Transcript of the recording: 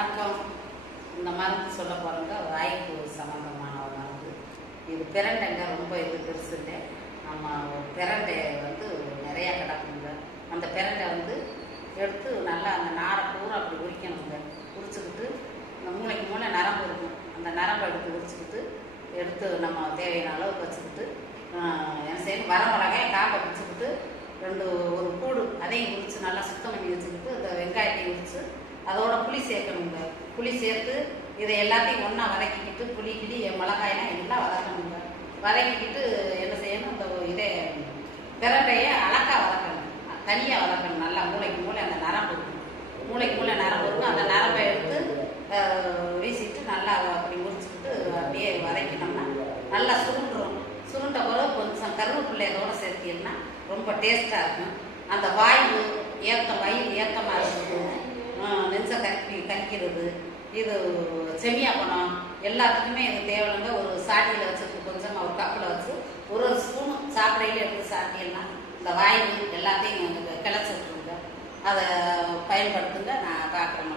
வணக்கம். இந்த மருந்து சொல்ல போகிறோங்க, வாய்ப்பு சம்மந்தமான ஒரு மருந்து. இது பிரண்டைங்க, ரொம்ப இது பெருசு இல்லை. நம்ம பிரண்டை வந்து நிறையா கிடக்குங்க. அந்த பிரண்டை வந்து எடுத்து நல்லா அந்த நாரை பூரா அப்படி உரிக்கணுங்க. உரிச்சுக்கிட்டு இந்த மூளைக்கு மூளை நரம்பு இருக்கும், அந்த நரம்பை எடுத்து உரிச்சுக்கிட்டு எடுத்து நம்ம தேவையான அளவுக்கு வச்சுக்கிட்டு என்ன செய்யணும், வரமிளகாயை காம்பை பிடிச்சிக்கிட்டு ஒரு கூடு அதையும் உரித்து நல்லா சுத்தம் பண்ணி வச்சுக்கிட்டு இந்த வெங்காயத்தையும் உரித்து அதோட புளி சேர்க்கணுங்க. புளி சேர்த்து இதை எல்லாத்தையும் ஒன்றா வதக்கிக்கிட்டு புளி கிளி மிளகாயெல்லாம் எல்லாம் வதக்கணுங்க. வதக்கிக்கிட்டு என்ன செய்யணும், இந்த இதே பிரண்டையை அழகா வதக்கணும், தனியாக வதக்கணும். நல்லா மூளைக்கு மூளை அந்த நரம்பு இருக்கும், மூளைக்கு மூளை நரம்பு இருக்கும். அந்த நரம்பை எடுத்து வீசிட்டு நல்லா அப்படி முறிச்சுக்கிட்டு அப்படியே வதக்கினோம்னா நல்லா சுருண்டுரும். சுருண்ட பிறகு கொஞ்சம் கருவேப்பிள்ளையோட சேர்த்தீங்கன்னா ரொம்ப டேஸ்ட்டாக இருக்கும். அந்த வாயு ஏத்தம், வயிறு ஏத்தமாக இருக்குது, நெஞ்சை கரிக்கிறது, இது செமியா பணம் எல்லாத்துக்குமே இது தேவைங்க. ஒரு சாட்டியில் வச்சுட்டு கொஞ்சமாக ஒரு கப்பில் வச்சு ஒரு ஸ்பூனு சாப்பிடையில எடுத்து சாப்பிட்டீங்கன்னா இந்த வாயு எல்லாத்தையும் கிளச்சி விட்டுருங்க. அதை பயன்படுத்துங்க. நான் பார்க்குறேன்.